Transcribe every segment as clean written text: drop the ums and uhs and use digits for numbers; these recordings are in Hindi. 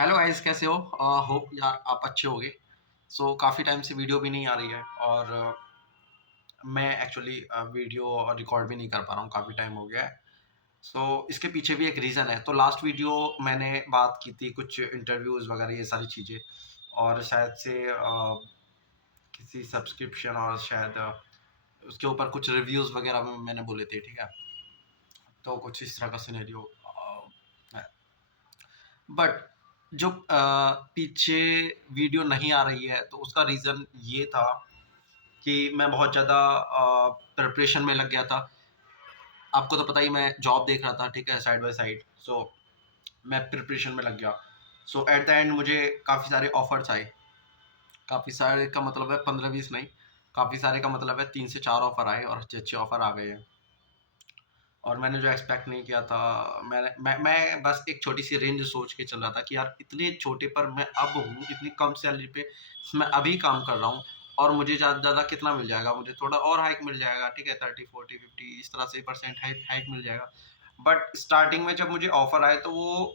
हेलो गाइस, कैसे हो? होप यार आप अच्छे होगे। काफ़ी टाइम से वीडियो भी नहीं आ रही है और मैं एक्चुअली वीडियो और रिकॉर्ड भी नहीं कर पा रहा हूँ, काफ़ी टाइम हो गया है। इसके पीछे भी एक रीज़न है। तो लास्ट वीडियो मैंने बात की थी कुछ इंटरव्यूज़ वगैरह ये सारी चीज़ें, और शायद से किसी सब्सक्रिप्शन और शायद उसके ऊपर कुछ रिव्यूज़ वगैरह में मैंने बोले थे, ठीक है? तो कुछ इस तरह का सिनेरियो है। बट जो पीछे वीडियो नहीं आ रही है, तो उसका रीज़न ये था कि मैं बहुत ज़्यादा प्रिपरेशन में लग गया था। आपको तो पता ही, मैं जॉब देख रहा था, ठीक है, साइड बाय साइड। मैं प्रिपरेशन में लग गया। एट द एंड मुझे काफ़ी सारे ऑफ़र्स आए। काफ़ी सारे का मतलब है 15-20 नहीं, काफ़ी सारे का मतलब है 3 से 4 ऑफ़र आए और अच्छे-अच्छे ऑफ़र आ गए हैं। और मैंने जो एक्सपेक्ट नहीं किया था, मैं बस एक छोटी-सी रेंज सोच के चल रहा था कि यार इतने छोटे पर मैं अब हूँ, इतनी कम सैलरी पे मैं अभी काम कर रहा हूँ और मुझे ज़्यादा से ज़्यादा कितना मिल जाएगा? मुझे थोड़ा और हाइक मिल जाएगा, ठीक है, 30, 40, 50 इस तरह से परसेंट हाइक हाइक मिल जाएगा। बट स्टार्टिंग में जब मुझे ऑफ़र आए तो वो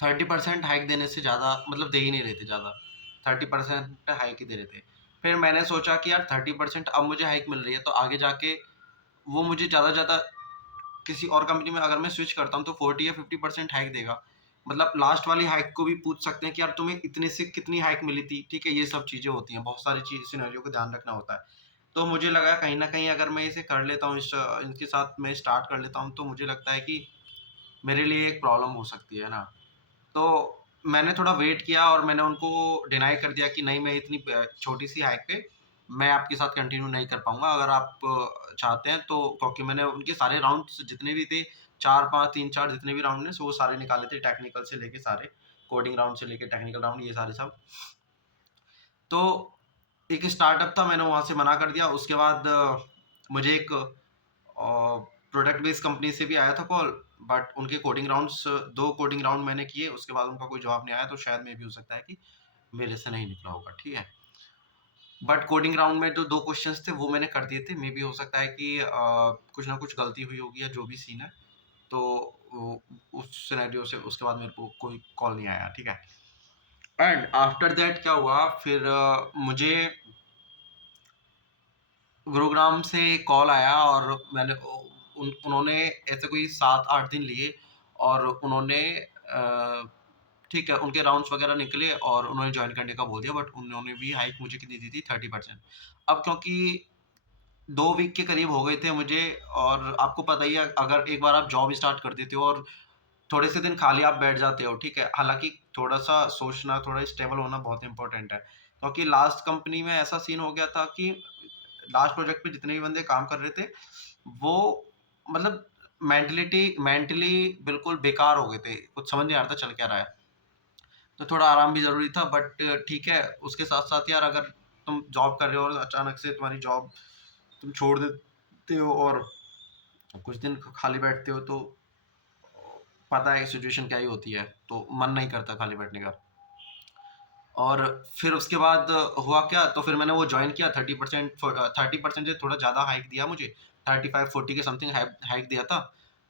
30% हाइक देने से ज़्यादा मतलब दे ही नहीं रहे थे ज़्यादा, 30% हाइक ही दे रहे थे। फिर मैंने सोचा कि यार 30% अब मुझे हाइक मिल रही है, तो आगे जाके वो मुझे ज़्यादा से ज़्यादा किसी और कंपनी में अगर मैं स्विच करता हूँ तो 40 या 50% हाइक देगा। मतलब लास्ट वाली हाइक को भी पूछ सकते हैं कि यार तुम्हें इतने से कितनी हाइक मिली थी, ठीक है? ये सब चीज़ें होती हैं, बहुत सारी चीज़ सिनेरियो को ध्यान रखना होता है। तो मुझे लगा कहीं न कहीं अगर मैं इसे कर लेता हूँ, इनके साथ मैं स्टार्ट कर लेता हूँ, तो मुझे लगता है कि मेरे लिए एक प्रॉब्लम हो सकती है ना। तो मैंने थोड़ा वेट किया और मैंने उनको डिनाई कर दिया कि नहीं, मैं इतनी छोटी-सी हाइक पे मैं आपके साथ कंटिन्यू नहीं कर पाऊँगा। अगर आप चाहते हैं तो, क्योंकि मैंने उनके सारे राउंड्स जितने भी थे 4-5 3-4 जितने भी राउंड हैं, सो वो सारे निकाले थे, टेक्निकल से लेके सारे, कोडिंग राउंड से लेके टेक्निकल राउंड ये सारे सब। तो एक स्टार्टअप था, मैंने वहाँ से मना कर दिया। उसके बाद मुझे एक प्रोडक्ट बेस्ड कंपनी से भी आया था कॉल, बट उनके कोडिंग राउंड्स 2 कोडिंग राउंड मैंने किए, उसके बाद उनका कोई जवाब नहीं आया, तो शायद मे बी हो सकता है कि मेरे से नहीं निकला होगा, ठीक है। बट कोडिंग राउंड में जो 2 क्वेश्चंस थे वो मैंने कर दिए थे, मे बी हो सकता है कि कुछ ना कुछ गलती हुई होगी या जो भी सीन है, तो वो उस सिनेरियो से उसके बाद मेरे को कोई कॉल नहीं आया, ठीक है। एंड आफ्टर दैट क्या हुआ फिर, मुझे गुरुग्राम से कॉल आया और उन्होंने ऐसे कोई 7-8 दिन लिए और उन्होंने ठीक है, उनके राउंड्स वगैरह निकले और उन्होंने जॉइन करने का बोल दिया, बट उन्होंने भी हाइक मुझे कितनी दी थी? 30%। अब क्योंकि 2 वीक के करीब हो गए थे मुझे, और आपको पता ही है अगर एक बार आप जॉब स्टार्ट कर देते हो और थोड़े से दिन खाली आप बैठ जाते हो, ठीक है? हालाँकि थोड़ा-सा सोचना, थोड़ा स्टेबल होना बहुत इम्पोर्टेंट है। क्योंकि लास्ट कंपनी में ऐसा सीन हो गया था कि लास्ट प्रोजेक्ट पे जितने भी बंदे काम कर रहे थे, वो मतलब मेंटली बिल्कुल बेकार हो गए थे। कुछ समझ नहीं आ रहा था चल क्या रहा है। तो थोड़ा आराम भी ज़रूरी था, बट ठीक है, उसके साथ-साथ यार अगर तुम जॉब कर रहे हो और अचानक से तुम्हारी जॉब तुम छोड़ देते हो और कुछ दिन खाली बैठते हो, तो पता है सिचुएशन क्या ही होती है, तो मन नहीं करता खाली बैठने का। और फिर उसके बाद हुआ क्या, तो फिर मैंने वो जॉइन किया। 30% से थोड़ा ज़्यादा हाइक दिया मुझे, 35-40 के समथिंग हाइक दिया था।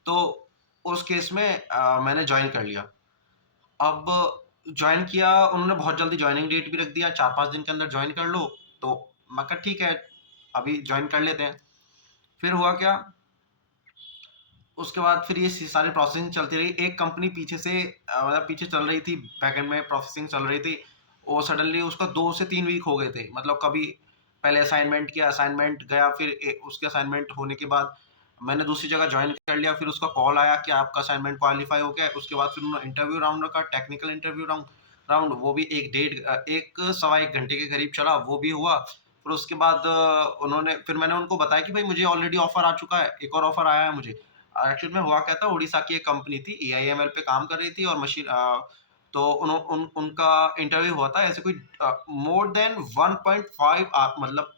तो उस केस में मैंने जॉइन कर लिया। अब जॉइन किया, उन्होंने बहुत जल्दी जॉइनिंग डेट भी रख दिया, 4-5 दिन के अंदर जॉइन कर लो। तो मैं कहा ठीक है, अभी जॉइन कर लेते हैं। फिर हुआ क्या, उसके बाद फिर ये सारी प्रोसेसिंग चलती रही। एक कंपनी पीछे से मतलब पीछे चल रही थी, बैकएंड में प्रोसेसिंग चल रही थी। और सडनली उसका 2 से 3 वीक हो गए थे। मतलब कभी पहले असाइनमेंट किया, असाइनमेंट गया, फिर उसके असाइनमेंट होने के बाद मैंने दूसरी जगह ज्वाइन कर लिया। फिर उसका कॉल आया कि आपका असाइनमेंट क्वालिफाई हो गया है। उसके बाद फिर उन्होंने इंटरव्यू राउंड रखा, टेक्निकल इंटरव्यू राउंड राउंड वो भी 1 सवा 1 घंटे के करीब चला, वो भी हुआ। फिर उसके बाद फिर मैंने उनको बताया कि भाई मुझे ऑलरेडी ऑफर आ चुका है, एक और ऑफर आया है मुझे। एक्चुअल में हुआ क्या था, उड़ीसा की एक कंपनी थी, एआईएमएल पे काम कर रही थी और तो उनका इंटरव्यू हुआ था। ऐसे कोई मोर देन 1.5 मतलब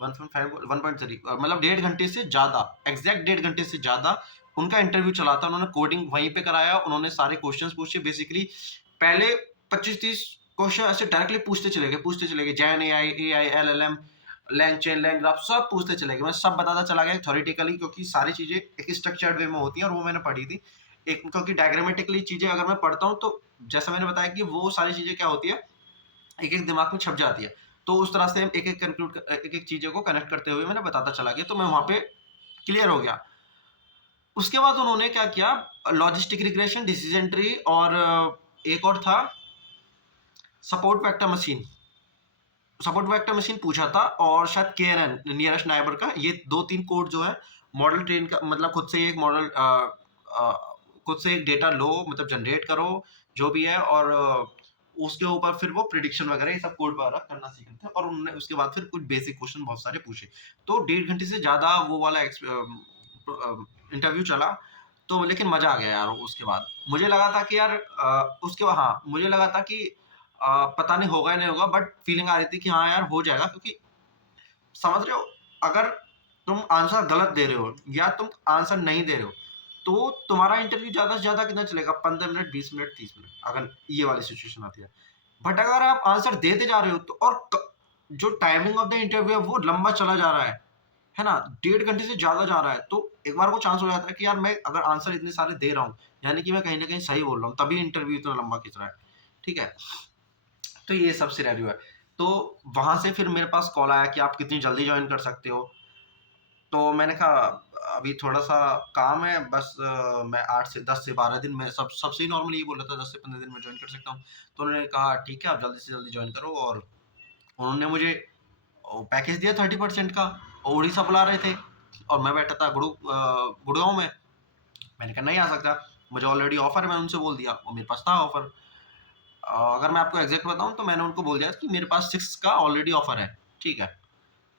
1.5 1.3 मतलब 1.5 घंटे से ज़्यादा, एग्ज़ैक्ट 1.5 घंटे से ज़्यादा उनका इंटरव्यू चला था। उन्होंने कोडिंग वहीं पे कराया, उन्होंने सारे क्वेश्चंस पूछे बेसिकली। पहले 25-30 क्वेश्चन ऐसे डायरेक्टली पूछते चले गए, Jain AI, AI, LLM, LangChain, लैंग्राफ सब पूछते चले गए। मैं सब बताता चला गया थ्योरेटिकली, क्योंकि सारी चीज़ें एक स्ट्रक्चर्ड वे में होती हैं और वो मैंने पढ़ी थी। एक क्योंकि डायग्रामेटिकली चीज़ें अगर मैं पढ़ता हूँ तो जैसा मैंने बताया कि वो सारी चीज़ें क्या होती है, एक-एक दिमाग में छप जाती है। तो उस तरह से एक-एक चीज़ों को कनेक्ट करते हुए मैंने बताता चला गया, तो मैं वहाँ पे क्लियर हो गया। उसके बाद उन्होंने क्या किया, लॉजिस्टिक रिग्रेशन, डिसीजन ट्री और एक और था support vector machine. Support vector machine पूछा था और शायद केएनएन नियरेस्ट नाइबर का, ये 2-3 कोड जो है मॉडल ट्रेन का, मतलब खुद से एक मॉडल खुद से एक डेटा लो, मतलब जनरेट करो जो भी है, और उसके ऊपर फिर वो प्रिडिक्शन वगैरह ये सब कोड वगैरह करना सीख रहे थे, और उन्होंने उसके बाद फिर कुछ बेसिक क्वेश्चन बहुत सारे पूछे। तो 1.5 घंटे से ज़्यादा वो वाला इंटरव्यू चला। तो लेकिन मज़ा आ गया यार उसके बाद। मुझे लगा था कि यार उसके बाद हाँ, मुझे लगा था कि पता नहीं होगा या नहीं होगा, बट फीलिंग आ रही थी कि हाँ यार हो जाएगा, क्योंकि समझ रहे हो, अगर तुम आंसर गलत दे रहे हो या तुम आंसर नहीं दे रहे हो, तो तुम्हारा इंटरव्यू ज़्यादा से ज़्यादा कितना चलेगा, 15 मिनट, 20 मिनट, 30 मिनट, अगर ये वाली सिचुएशन आती है। बट अगर आप आंसर देते जा रहे हो तो, और जो टाइमिंग ऑफ द इंटरव्यू है वो लंबा चला जा रहा है ना, 1.5 घंटे से ज़्यादा जा रहा है, तो एक बार को चांस हो जाता है कि यार मैं अगर आंसर इतने सारे दे रहा हूँ, यानी कि मैं कहीं न कहीं सही बोल रहा हूँ, तभी इंटरव्यू इतना लंबा खींच रहा है। ठीक है? तो ये सब सिनेरियो है। तो वहाँ से फिर मेरे पास कॉल आया कि आप कितनी जल्दी जॉइन कर सकते हो? तो मैंने कहा अभी थोड़ा-सा काम है, बस मैं 8 से 10 से 12 दिन में, सबसे ही नॉर्मली यही बोला था, 10 से 15 दिन में जॉइन कर सकता हूँ। तो उन्होंने कहा ठीक है, आप जल्दी से जल्दी जॉइन करो, और उन्होंने मुझे पैकेज दिया 30% का, और उड़ीसा बुला रहे थे, और मैं बैठा था गुड़गाँव में। मैंने कहा नहीं आ सकता, मुझे ऑलरेडी ऑफर है, मैंने उनसे बोल दिया, और मेरे पास था ऑफर। अगर मैं आपको एग्ज़ैक्ट बताऊँ तो मैंने उनको बोल दिया कि मेरे पास 6 का ऑलरेडी ऑफर है, ठीक है?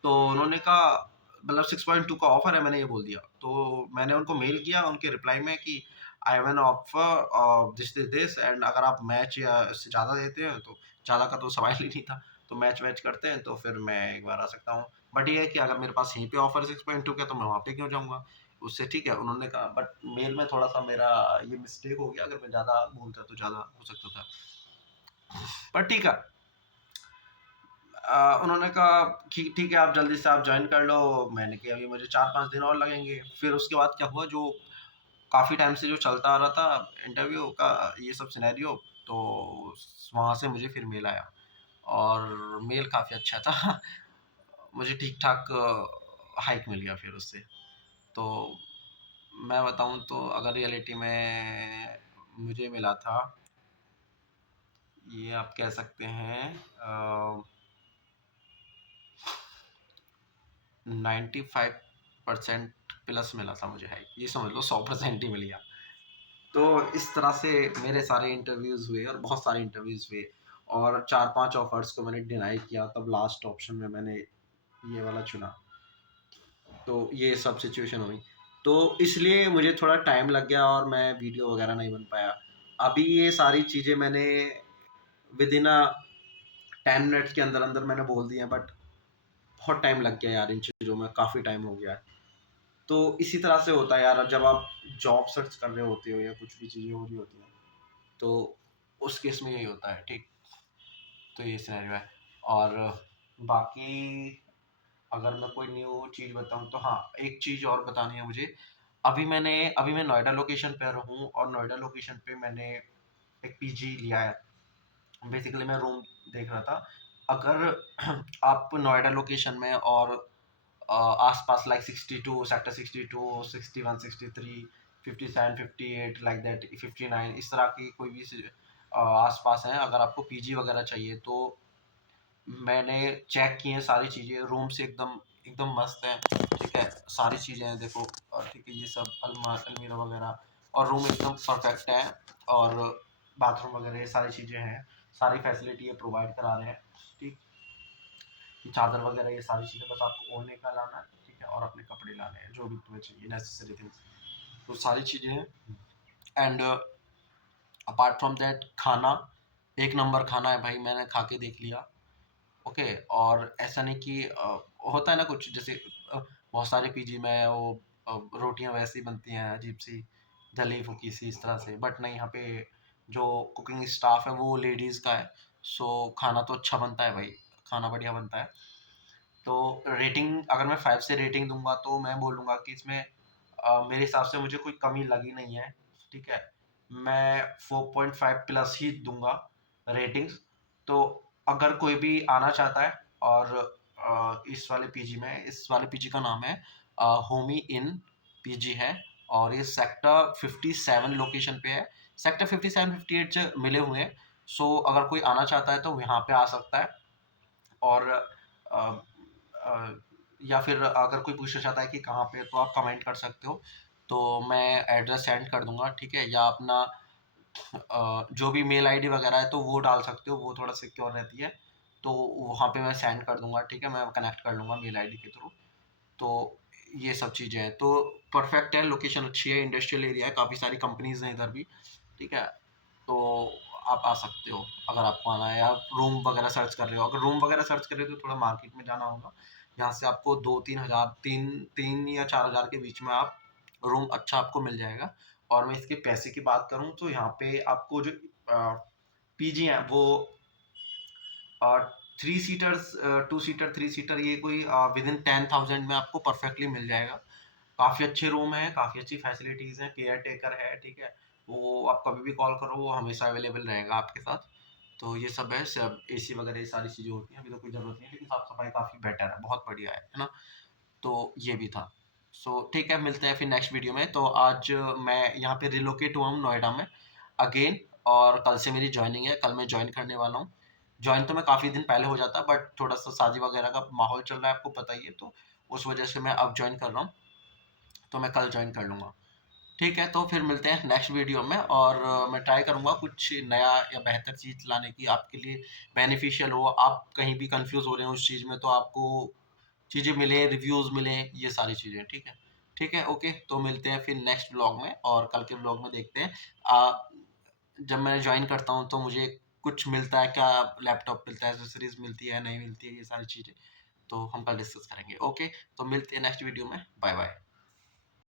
तो उन्होंने कहा मतलब 6.2 का ऑफर है, मैंने ये बोल दिया। तो मैंने उनको मेल किया उनके रिप्लाई में कि I have an offer this and अगर आप मैच या इससे ज़्यादा देते हैं तो, ज़्यादा का तो सवाल ही नहीं था। तो मैच-वैच करते हैं तो फिर मैं एक बार आ सकता हूँ। बट ये है कि अगर मेरे पास यहीं पे ऑफर 6.2 का है तो मैं वहाँ पे क्यों जाऊँगा? उससे ठीक है, उन्होंने कहा, बट मेल में थोड़ा-सा मेरा ये मिस्टेक हो गया, अगर मैं ज़्यादा बोलता तो ज़्यादा हो सकता था। पर ठीक है। उन्होंने कहा कि ठीक है, आप जल्दी से आप जॉइन कर लो। मैंने कहा अभी मुझे 4-5 दिन और लगेंगे। फिर उसके बाद क्या हुआ, जो काफ़ी टाइम से जो चलता आ रहा था इंटरव्यू का ये सब सिनेरियो, तो वहाँ से मुझे फिर मेल आया, और मेल काफ़ी अच्छा था। मुझे ठीक-ठाक हाइक मिल गया फिर उससे। तो मैं बताऊँ तो अगर रियलिटी में मुझे मिला था, ये आप कह सकते हैं 95% प्लस मिला था मुझे हाइक, ये समझ लो 100% ही मिल गया। तो इस तरह से मेरे सारे इंटरव्यूज़ हुए, और बहुत सारे इंटरव्यूज़ हुए, और 4-5 ऑफर्स को मैंने डिनाई किया, तब लास्ट ऑप्शन में मैंने ये वाला चुना। तो ये सब सिचुएशन हुई। तो इसलिए मुझे थोड़ा टाइम लग गया, और मैं वीडियो वगैरह नहीं बन पाया। अभी ये सारी चीज़ें मैंने विदिन 10 मिनट्स के अंदर-अंदर मैंने बोल दी हैं, बट बहुत टाइम लग गया यार इन चीज़ों में, काफ़ी टाइम हो गया है। तो इसी तरह से होता है यार, जब आप जॉब सर्च कर रहे होते हो या कुछ भी चीज़ें हो रही होती हैं, तो उस केस में यही होता है, ठीक? तो ये सिनेरियो है। और बाकी अगर मैं कोई न्यू चीज़ बताऊँ तो हाँ, एक चीज़ और बतानी है मुझे। अभी मैं नोएडा लोकेशन पर हूँ, और नोएडा लोकेशन पे मैंने एक पीजी लिया है। बेसिकली मैं रूम देख रहा था। अगर आप नोएडा लोकेशन में और आस-पास लाइक 62 सेक्टर 62, 61, 63, 57, 58 लाइक दैट 59 इस तरह की कोई भी आस-पास हैं, अगर आपको पीजी वगैरह चाहिए तो मैंने चेक की हैं सारी चीज़ें, रूम्स एकदम एकदम मस्त हैं, ठीक है? सारी चीज़ें हैं देखो, ठीक है, ये सब अलमीरा वगैरह, और रूम एकदम परफेक्ट है, और बाथरूम वगैरह ये सारी चीज़ें हैं, सारी फैसिलिटी ये प्रोवाइड करा रहे हैं, ठीक? कि चादर वगैरह ये सारी चीज़ें बस आपको ओढ़ने का लाना है, ठीक है? और अपने कपड़े लाने हैं, जो भी तुम्हें चाहिए नेसेसरी थिंग्स, तो सारी चीज़ें हैं। एंड अपार्ट फ्रॉम दैट खाना, एक नंबर खाना है भाई, मैंने खा के देख लिया, ओके? और ऐसा नहीं कि होता है ना कुछ, जैसे बहुत सारे पीजी में वो रोटियाँ वैसी बनती हैं अजीब-सी, दली-फुकी-सी इस तरह से, बट नहीं, यहाँ पे जो कुकिंग स्टाफ है वो लेडीज़ का है, सो खाना तो अच्छा बनता है भाई, खाना बढ़िया बनता है। तो रेटिंग अगर मैं 5 से रेटिंग दूँगा तो मैं बोलूँगा कि इसमें मेरे हिसाब से मुझे कोई कमी लगी नहीं है, ठीक है? मैं 4.5 प्लस ही दूंगा रेटिंग्स। तो अगर कोई भी आना चाहता है और इस वाले पीजी में, इस वाले पीजी का नाम है होमी इन पीजी है, और ये सेक्टर 57 लोकेशन पे है। सेक्टर 57 58 से मिले हुए हैं। सो अगर कोई आना चाहता है तो यहाँ पे आ सकता है। और अ, अ, या फिर अगर कोई पूछना चाहता है कि कहाँ पे, तो आप कमेंट कर सकते हो, तो मैं एड्रेस सेंड कर दूंगा, ठीक है। या अपना जो भी मेल आईडी वगैरह है तो वो डाल सकते हो, वो थोड़ा सिक्योर रहती है, तो वहाँ पे मैं सेंड कर दूंगा, ठीक है। मैं कनेक्ट कर लूंगा मेल आईडी के थ्रू। तो ये सब चीज़ें हैं, तो परफेक्ट है, लोकेशन अच्छी है, इंडस्ट्रियल एरिया है, काफ़ी सारी कंपनीज हैं इधर भी, ठीक है। तो आप आ सकते हो अगर आपको आना है, या रूम वगैरह सर्च कर रहे हो। अगर रूम वगैरह सर्च कर रहे हो तो थोड़ा मार्केट में जाना होगा। यहाँ से आपको 2-3 हज़ार, तीन या 4 हज़ार के बीच में आप रूम अच्छा आपको मिल जाएगा। और मैं इसके पैसे की बात करूँ तो यहाँ पे आपको जो पीजी है वो 3 सीटर्स, 2 सीटर, 3 सीटर, ये कोई विद इन 10,000 में आपको परफेक्टली मिल जाएगा। काफ़ी अच्छे रूम हैं, काफ़ी अच्छी फैसिलिटीज़ हैं, केयर टेकर है, ठीक है। वो आप कभी भी कॉल करो, वो हमेशा अवेलेबल रहेगा आपके साथ। तो ये सब है, सब एसी वगैरह ये सारी चीज़ें होती हैं, अभी तो कोई ज़रूरत नहीं है, लेकिन साफ-सफाई काफ़ी बेटर है, बहुत बढ़िया है ना? तो ये भी था। सो ठीक है, मिलते हैं फिर नेक्स्ट वीडियो में। तो आज मैं यहाँ पे रिलोकेट हुआ हूँ नोएडा में अगेन, और कल से मेरी जॉइनिंग है, कल मैं जॉइन करने वाला हूँ। जॉइन तो मैं काफ़ी दिन पहले हो जाता, बट थोड़ा-सा शादी वगैरह का माहौल चल रहा है, आपको पता ही है, तो उस वजह से मैं अब जॉइन कर रहा हूँ, तो मैं कल जॉइन कर लूँगा। ठीक है, तो फिर मिलते हैं नेक्स्ट वीडियो में, और मैं ट्राई करूँगा कुछ नया या बेहतर चीज़ लाने की, आपके लिए बेनिफिशियल हो। आप कहीं भी कन्फ्यूज़ हो रहे हो उस चीज़ में, तो आपको चीज़ें मिलें, रिव्यूज़ मिलें, ये सारी चीज़ें, ठीक है? ठीक है, ओके, तो मिलते हैं फिर नेक्स्ट व्लॉग में, और कल के व्लॉग में देखते हैं जब मैं जॉइन करता हूँ तो मुझे कुछ मिलता है क्या, लैपटॉप मिलता है, एक्सेसरीज़ मिलती है, नहीं मिलती है, ये सारी चीज़ें, तो हम कल डिस्कस करेंगे। ओके, तो मिलते हैं नेक्स्ट वीडियो में। बाय-बाय।